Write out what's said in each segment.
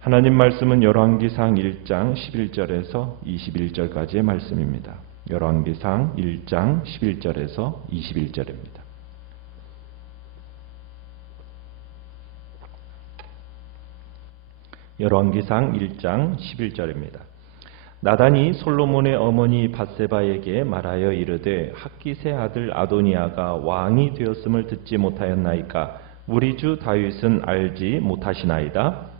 하나님 말씀은 열왕기상 1장 11절에서 21절까지의 말씀입니다. 열왕기상 1장 11절에서 21절입니다. 열왕기상 1장 11절입니다. 나단이 솔로몬의 어머니 밧세바에게 말하여 이르되 핫깃의 아들 아도니아가 왕이 되었음을 듣지 못하였나이까? 우리 주 다윗은 알지 못하시나이다.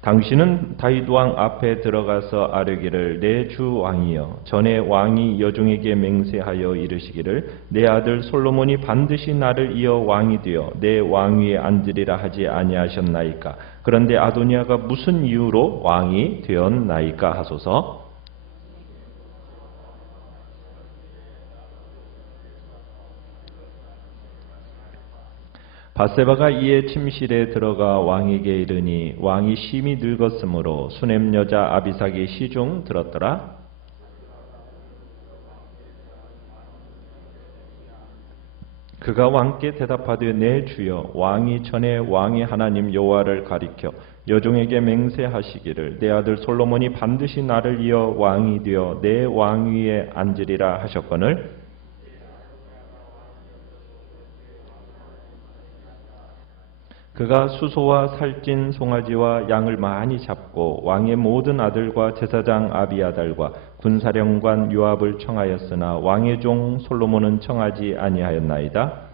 당신은 다윗 왕 앞에 들어가서 아뢰기를 내 주 왕이여 전에 왕이 여종에게 맹세하여 이르시기를 내 아들 솔로몬이 반드시 나를 이어 왕이 되어 내 왕위에 앉으리라 하지 아니하셨나이까? 그런데 아도니아가 무슨 이유로 왕이 되었나이까 하소서. 밧세바가 이에 침실에 들어가 왕에게 이르니 왕이 심히 늙었으므로 수넴 여자 아비삭의 시중 들었더라. 그가 왕께 대답하되 내 주여 왕이 전에 왕의 하나님 여호와를 가리켜 여종에게 맹세하시기를 내 아들 솔로몬이 반드시 나를 이어 왕이 되어 내 왕위에 앉으리라 하셨거늘 그가 수소와 살찐 송아지와 양을 많이 잡고 왕의 모든 아들과 제사장 아비아달과 군사령관 요압을 청하였으나 왕의 종 솔로몬은 청하지 아니하였나이다.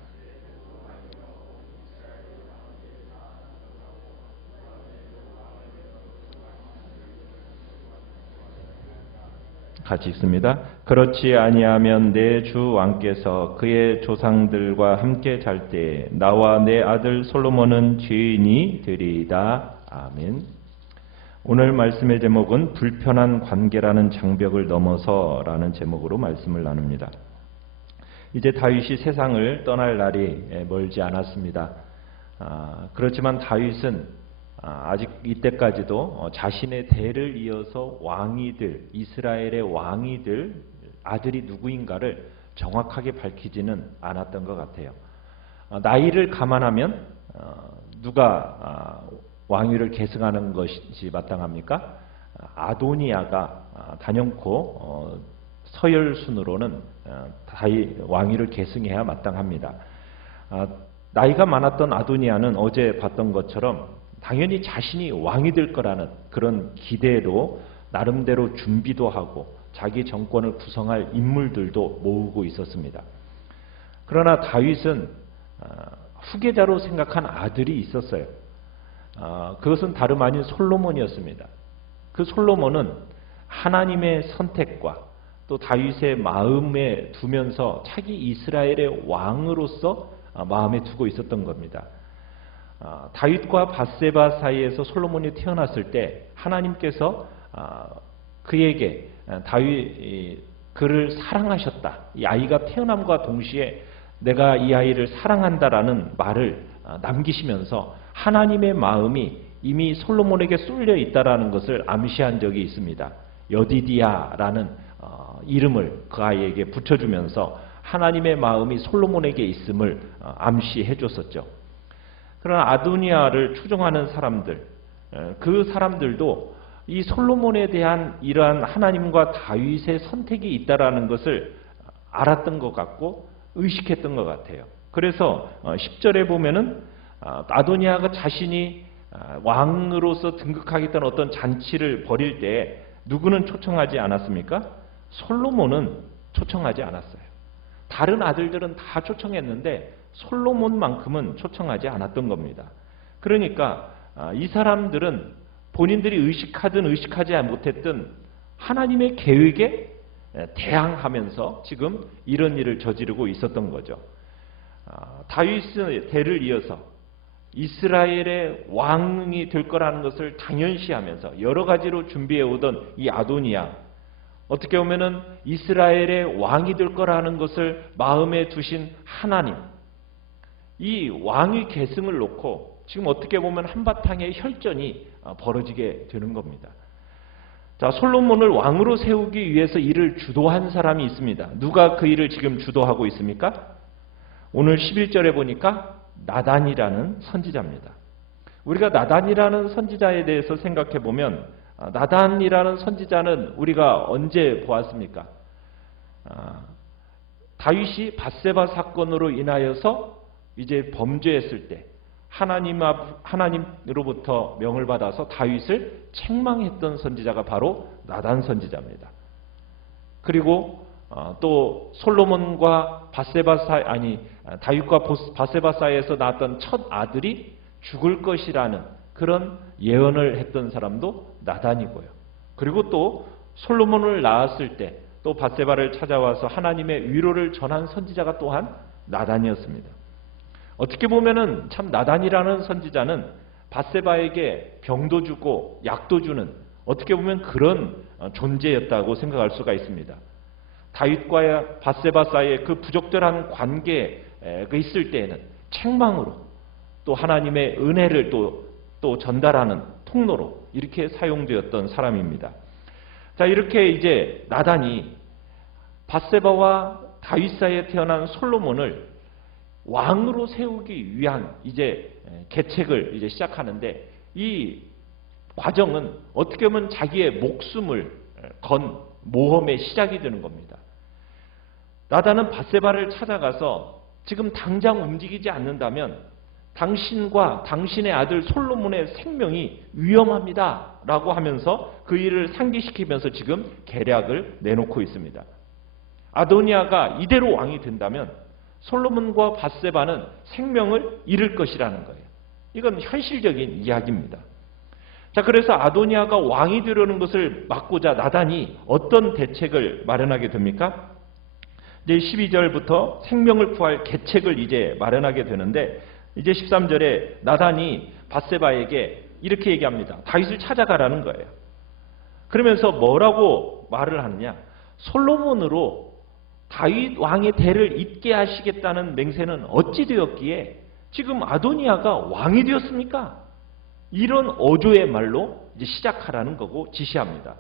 같이 읽습니다. 그렇지 아니하면 내 주 왕께서 그의 조상들과 함께 잘 때에 나와 내 아들 솔로몬은 죄인이 되리이다. 아멘. 오늘 말씀의 제목은 불편한 관계라는 장벽을 넘어서라는 제목으로 말씀을 나눕니다. 이제 다윗이 세상을 떠날 날이 멀지 않았습니다. 그렇지만 다윗은 아직 이때까지도 자신의 대를 이어서 왕이 될 이스라엘의 왕이 될 아들이 누구인가를 정확하게 밝히지는 않았던 것 같아요. 나이를 감안하면 누가 왕위를 계승하는 것이 마땅합니까? 아도니아가 단연코 서열순으로는 왕위를 계승해야 마땅합니다. 나이가 많았던 아도니아는 어제 봤던 것처럼 당연히 자신이 왕이 될 거라는 그런 기대로 나름대로 준비도 하고 자기 정권을 구성할 인물들도 모으고 있었습니다. 그러나 다윗은 후계자로 생각한 아들이 있었어요. 그것은 다름 아닌 솔로몬이었습니다. 그 솔로몬은 하나님의 선택과 또 다윗의 마음에 두면서 차기 이스라엘의 왕으로서 마음에 두고 있었던 겁니다. 다윗과 밧세바 사이에서 솔로몬이 태어났을 때 하나님께서 그에게 그를 사랑하셨다. 이 아이가 태어남과 동시에 내가 이 아이를 사랑한다라는 말을 남기시면서 하나님의 마음이 이미 솔로몬에게 쏠려 있다라는 것을 암시한 적이 있습니다. 여디디아라는 이름을 그 아이에게 붙여주면서 하나님의 마음이 솔로몬에게 있음을 암시해 줬었죠. 그러나 아도니아를 추종하는 사람들, 그 사람들도 이 솔로몬에 대한 이러한 하나님과 다윗의 선택이 있다라는 것을 알았던 것 같고 의식했던 것 같아요. 그래서 10절에 보면은 아도니아가 자신이 왕으로서 등극하겠다는 어떤 잔치를 벌일 때 누구는 초청하지 않았습니까? 솔로몬은 초청하지 않았어요. 다른 아들들은 다 초청했는데 솔로몬만큼은 초청하지 않았던 겁니다. 그러니까 이 사람들은 본인들이 의식하든 의식하지 못했든 하나님의 계획에 대항하면서 지금 이런 일을 저지르고 있었던 거죠. 다윗의 대를 이어서 이스라엘의 왕이 될 거라는 것을 당연시하면서 여러 가지로 준비해 오던 이 아도니아, 어떻게 보면은 이스라엘의 왕이 될 거라는 것을 마음에 두신 하나님, 이 왕위 계승을 놓고 지금 어떻게 보면 한바탕의 혈전이 벌어지게 되는 겁니다. 자, 솔로몬을 왕으로 세우기 위해서 일을 주도한 사람이 있습니다. 누가 그 일을 지금 주도하고 있습니까? 오늘 11절에 보니까 나단이라는 선지자입니다. 우리가 나단이라는 선지자에 대해서 생각해 보면, 나단이라는 선지자는 우리가 언제 보았습니까? 다윗이 밧세바 사건으로 인하여서 이제 범죄했을 때 하나님으로부터 명을 받아서 다윗을 책망했던 선지자가 바로 나단 선지자입니다. 그리고 또 솔로몬과 다윗과 밧세바 사이에서 낳았던 첫 아들이 죽을 것이라는 그런 예언을 했던 사람도 나단이고요. 그리고 또 솔로몬을 낳았을 때 또 밧세바를 찾아와서 하나님의 위로를 전한 선지자가 또한 나단이었습니다. 어떻게 보면은 참 나단이라는 선지자는 밧세바에게 병도 주고 약도 주는 어떻게 보면 그런 존재였다고 생각할 수가 있습니다. 다윗과 밧세바 사이에 그 부적절한 관계가 있을 때에는 책망으로 또 하나님의 은혜를 또 전달하는 통로로 이렇게 사용되었던 사람입니다. 자, 이렇게 이제 나단이 밧세바와 다윗 사이에 태어난 솔로몬을 왕으로 세우기 위한 이제 계책을 이제 시작하는데, 이 과정은 어떻게 보면 자기의 목숨을 건 모험의 시작이 되는 겁니다. 나단은 밧세바를 찾아가서 지금 당장 움직이지 않는다면 당신과 당신의 아들 솔로몬의 생명이 위험합니다 라고 하면서 그 일을 상기시키면서 지금 계략을 내놓고 있습니다. 아도니아가 이대로 왕이 된다면 솔로몬과 밧세바는 생명을 잃을 것이라는 거예요. 이건 현실적인 이야기입니다. 자, 그래서 아도니아가 왕이 되려는 것을 막고자 나단이 어떤 대책을 마련하게 됩니까? 이제 12절부터 생명을 구할 계책을 이제 마련하게 되는데, 이제 13절에 나단이 밧세바에게 이렇게 얘기합니다. 다윗을 찾아가라는 거예요. 그러면서 뭐라고 말을 하느냐? 솔로몬으로 다윗 왕의 대를 잇게 하시겠다는 맹세는 어찌 되었기에 지금 아도니아가 왕이 되었습니까? 이런 어조의 말로 이제 시작하라는 거고 지시합니다.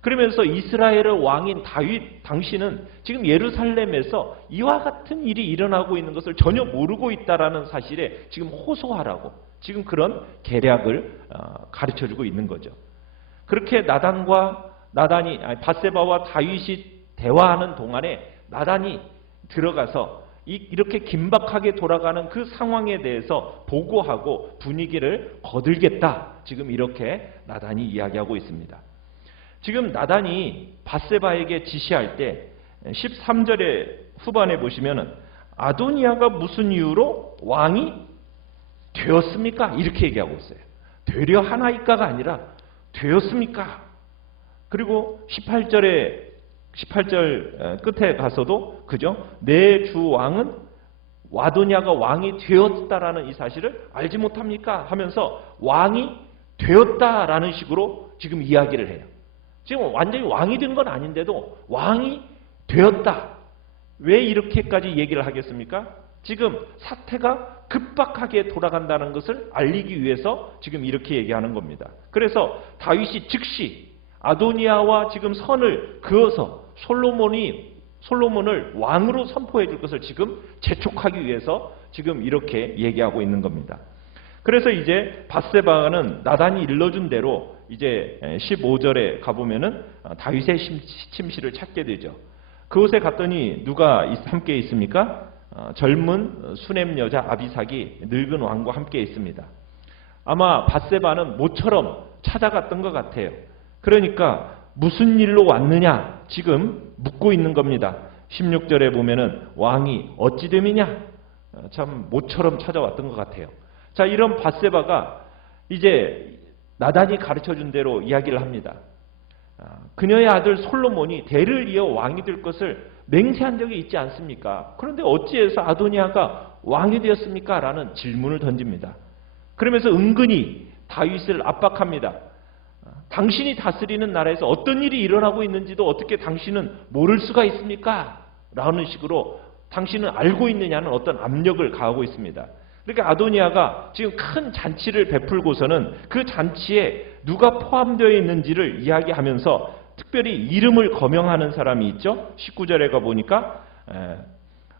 그러면서 이스라엘의 왕인 다윗 당신은 지금 예루살렘에서 이와 같은 일이 일어나고 있는 것을 전혀 모르고 있다라는 사실에 지금 호소하라고 지금 그런 계략을 가르쳐주고 있는 거죠. 그렇게 밧세바와 다윗이 대화하는 동안에 나단이 들어가서 이렇게 긴박하게 돌아가는 그 상황에 대해서 보고하고 분위기를 거들겠다. 지금 이렇게 나단이 이야기하고 있습니다. 지금 나단이 밧세바에게 지시할 때 13절의 후반에 보시면은 아도니아가 무슨 이유로 왕이 되었습니까? 이렇게 얘기하고 있어요. 되려 하나이까가 아니라 되었습니까? 그리고 18절 끝에 가서도 그죠? 내 주 왕은 아도니아가 왕이 되었다라는 이 사실을 알지 못합니까? 하면서 왕이 되었다라는 식으로 지금 이야기를 해요. 지금 완전히 왕이 된 건 아닌데도 왕이 되었다. 왜 이렇게까지 얘기를 하겠습니까? 지금 사태가 급박하게 돌아간다는 것을 알리기 위해서 지금 이렇게 얘기하는 겁니다. 그래서 다윗이 즉시 아도니아와 지금 선을 그어서 솔로몬을 왕으로 선포해 줄 것을 지금 재촉하기 위해서 지금 이렇게 얘기하고 있는 겁니다. 그래서 이제 밧세바는 나단이 일러준 대로 이제 15절에 가보면은 다윗의 침실을 찾게 되죠. 그곳에 갔더니 누가 함께 있습니까? 젊은 수냄 여자 아비삭이 늙은 왕과 함께 있습니다. 아마 밧세바는 모처럼 찾아갔던 것 같아요. 그러니까 무슨 일로 왔느냐 지금 묻고 있는 겁니다. 16절에 보면은 왕이 어찌 됨이냐, 참 모처럼 찾아왔던 것 같아요. 자, 이런 밧세바가 이제 나단이 가르쳐준 대로 이야기를 합니다. 그녀의 아들 솔로몬이 대를 이어 왕이 될 것을 맹세한 적이 있지 않습니까? 그런데 어찌해서 아도니아가 왕이 되었습니까? 라는 질문을 던집니다. 그러면서 은근히 다윗을 압박합니다. 당신이 다스리는 나라에서 어떤 일이 일어나고 있는지도 어떻게 당신은 모를 수가 있습니까? 라는 식으로 당신은 알고 있느냐는 어떤 압력을 가하고 있습니다. 그러니까 아도니아가 지금 큰 잔치를 베풀고서는 그 잔치에 누가 포함되어 있는지를 이야기하면서 특별히 이름을 거명하는 사람이 있죠. 19절에 가보니까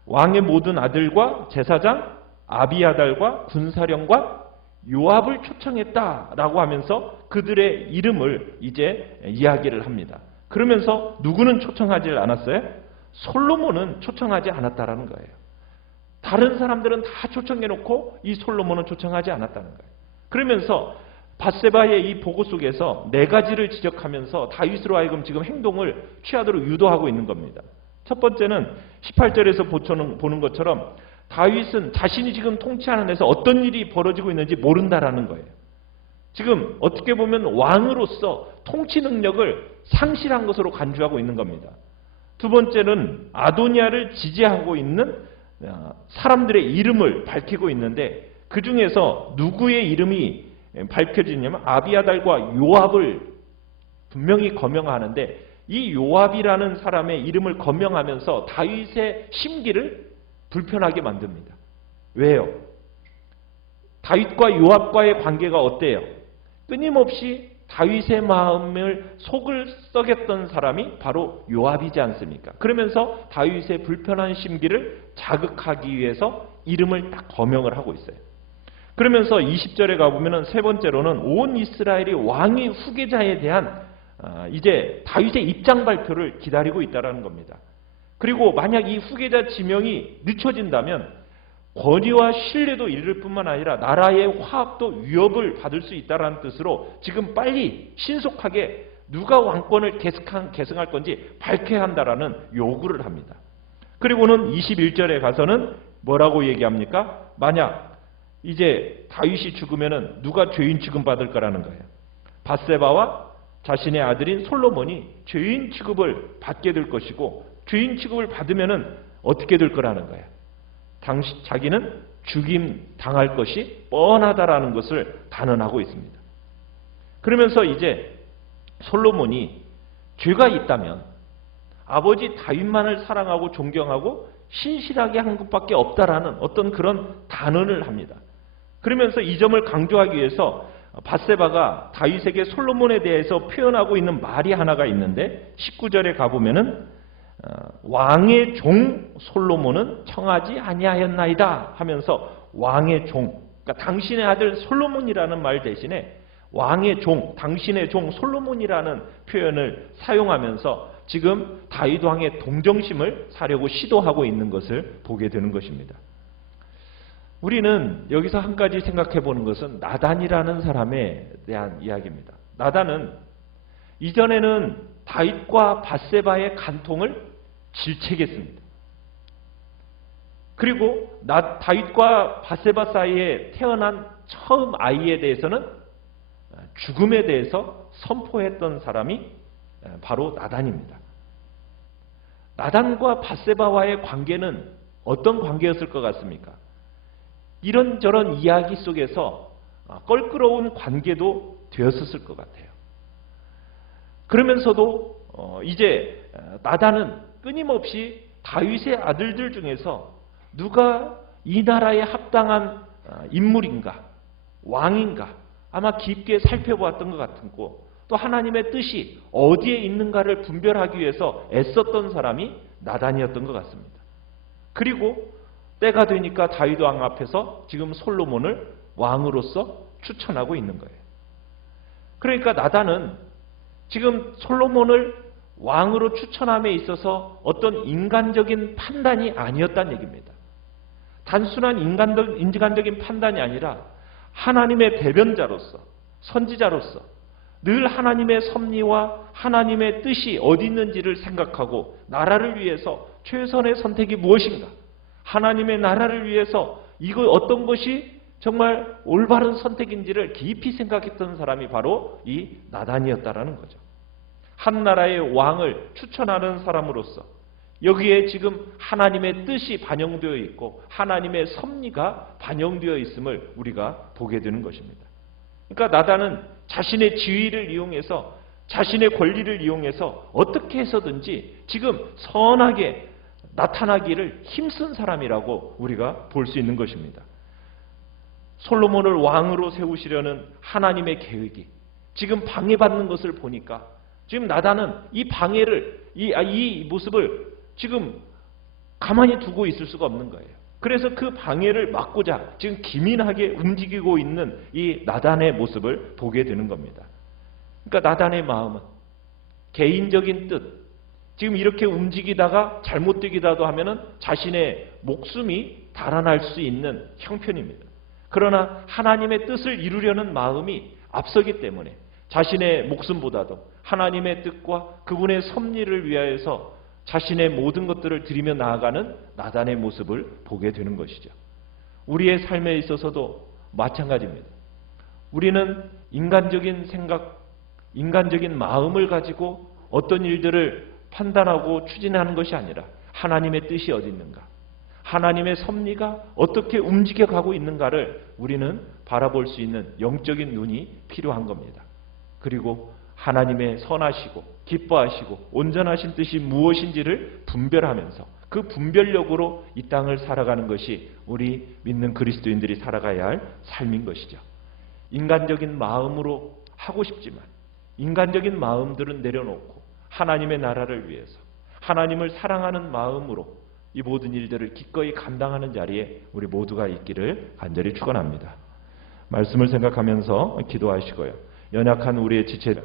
왕의 모든 아들과 제사장 아비아달과 군사령관 요압을 초청했다라고 하면서 그들의 이름을 이제 이야기를 합니다. 그러면서 누구는 초청하지 않았어요? 솔로몬은 초청하지 않았다라는 거예요. 다른 사람들은 다 초청해놓고 이 솔로몬은 초청하지 않았다는 거예요. 그러면서 밧세바의 이 보고 속에서 네 가지를 지적하면서 다윗으로 하여금 지금 행동을 취하도록 유도하고 있는 겁니다. 첫 번째는 18절에서 보는 것처럼 다윗은 자신이 지금 통치하는 데서 어떤 일이 벌어지고 있는지 모른다라는 거예요. 지금 어떻게 보면 왕으로서 통치 능력을 상실한 것으로 간주하고 있는 겁니다. 두 번째는 아도니아를 지지하고 있는 사람들의 이름을 밝히고 있는데 그 중에서 누구의 이름이 밝혀지냐면 아비아달과 요압을 분명히 거명하는데 이 요압이라는 사람의 이름을 거명하면서 다윗의 심기를 불편하게 만듭니다. 왜요? 다윗과 요압과의 관계가 어때요? 끊임없이 다윗의 마음을 속을 썩였던 사람이 바로 요압이지 않습니까? 그러면서 다윗의 불편한 심기를 자극하기 위해서 이름을 딱 거명을 하고 있어요. 그러면서 20절에 가보면 세 번째로는 온 이스라엘이 왕의 후계자에 대한 이제 다윗의 입장 발표를 기다리고 있다는 겁니다. 그리고 만약 이 후계자 지명이 늦춰진다면 권위와 신뢰도 잃을 뿐만 아니라 나라의 화합도 위협을 받을 수 있다는 뜻으로 지금 빨리 신속하게 누가 왕권을 계승할 건지 밝혀야 한다라는 요구를 합니다. 그리고는 21절에 가서는 뭐라고 얘기합니까? 만약 이제 다윗이 죽으면은 누가 죄인 취급받을 거라는 거예요. 밧세바와 자신의 아들인 솔로몬이 죄인 취급을 받게 될 것이고 죄인 취급을 받으면은 어떻게 될 거라는 거예요. 자기는 죽임 당할 것이 뻔하다라는 것을 단언하고 있습니다. 그러면서 이제 솔로몬이 죄가 있다면 아버지 다윗만을 사랑하고 존경하고 신실하게 한 것밖에 없다라는 어떤 그런 단언을 합니다. 그러면서 이 점을 강조하기 위해서 밧세바가 다윗에게 솔로몬에 대해서 표현하고 있는 말이 하나가 있는데 19절에 가보면은 왕의 종 솔로몬은 청하지 아니하였나이다 하면서 왕의 종, 그러니까 당신의 아들 솔로몬이라는 말 대신에 왕의 종, 당신의 종 솔로몬이라는 표현을 사용하면서 지금 다윗 왕의 동정심을 사려고 시도하고 있는 것을 보게 되는 것입니다. 우리는 여기서 한 가지 생각해 보는 것은 나단이라는 사람에 대한 이야기입니다. 나단은 이전에는 다윗과 밧세바의 간통을 질책했습니다. 그리고 다윗과 밧세바 사이에 태어난 처음 아이에 대해서는 죽음에 대해서 선포했던 사람이 바로 나단입니다. 나단과 밧세바와의 관계는 어떤 관계였을 것 같습니까? 이런저런 이야기 속에서 껄끄러운 관계도 되었을 것 같아요. 그러면서도 이제 나단은 끊임없이 다윗의 아들들 중에서 누가 이 나라에 합당한 인물인가, 왕인가 아마 깊게 살펴보았던 것 같고 또 하나님의 뜻이 어디에 있는가를 분별하기 위해서 애썼던 사람이 나단이었던 것 같습니다. 그리고 때가 되니까 다윗 왕 앞에서 지금 솔로몬을 왕으로서 추천하고 있는 거예요. 그러니까 나단은 지금 솔로몬을 왕으로 추천함에 있어서 어떤 인간적인 판단이 아니었다는 얘기입니다. 단순한 인간적인 판단이 아니라 하나님의 대변자로서, 선지자로서 늘 하나님의 섭리와 하나님의 뜻이 어디 있는지를 생각하고 나라를 위해서 최선의 선택이 무엇인가, 하나님의 나라를 위해서 이거 어떤 것이 정말 올바른 선택인지를 깊이 생각했던 사람이 바로 이 나단이었다라는 거죠. 한 나라의 왕을 추천하는 사람으로서 여기에 지금 하나님의 뜻이 반영되어 있고 하나님의 섭리가 반영되어 있음을 우리가 보게 되는 것입니다. 그러니까 나단은 자신의 지위를 이용해서 자신의 권리를 이용해서 어떻게 해서든지 지금 선하게 나타나기를 힘쓴 사람이라고 우리가 볼 수 있는 것입니다. 솔로몬을 왕으로 세우시려는 하나님의 계획이 지금 방해받는 것을 보니까 지금 나단은 이 방해를, 이 모습을 지금 가만히 두고 있을 수가 없는 거예요. 그래서 그 방해를 막고자 지금 기민하게 움직이고 있는 이 나단의 모습을 보게 되는 겁니다. 그러니까 나단의 마음은 개인적인 뜻, 지금 이렇게 움직이다가 잘못되기라도 하면은 자신의 목숨이 달아날 수 있는 형편입니다. 그러나 하나님의 뜻을 이루려는 마음이 앞서기 때문에 자신의 목숨보다도 하나님의 뜻과 그분의 섭리를 위하여서 자신의 모든 것들을 드리며 나아가는 나단의 모습을 보게 되는 것이죠. 우리의 삶에 있어서도 마찬가지입니다. 우리는 인간적인 생각, 인간적인 마음을 가지고 어떤 일들을 판단하고 추진하는 것이 아니라 하나님의 뜻이 어디 있는가, 하나님의 섭리가 어떻게 움직여가고 있는가를 우리는 바라볼 수 있는 영적인 눈이 필요한 겁니다. 그리고 하나님의 선하시고 기뻐하시고 온전하신 뜻이 무엇인지를 분별하면서 그 분별력으로 이 땅을 살아가는 것이 우리 믿는 그리스도인들이 살아가야 할 삶인 것이죠. 인간적인 마음으로 하고 싶지만 인간적인 마음들은 내려놓고 하나님의 나라를 위해서 하나님을 사랑하는 마음으로 이 모든 일들을 기꺼이 감당하는 자리에 우리 모두가 있기를 간절히 축원합니다. 말씀을 생각하면서 기도하시고요. 연약한 우리의 지체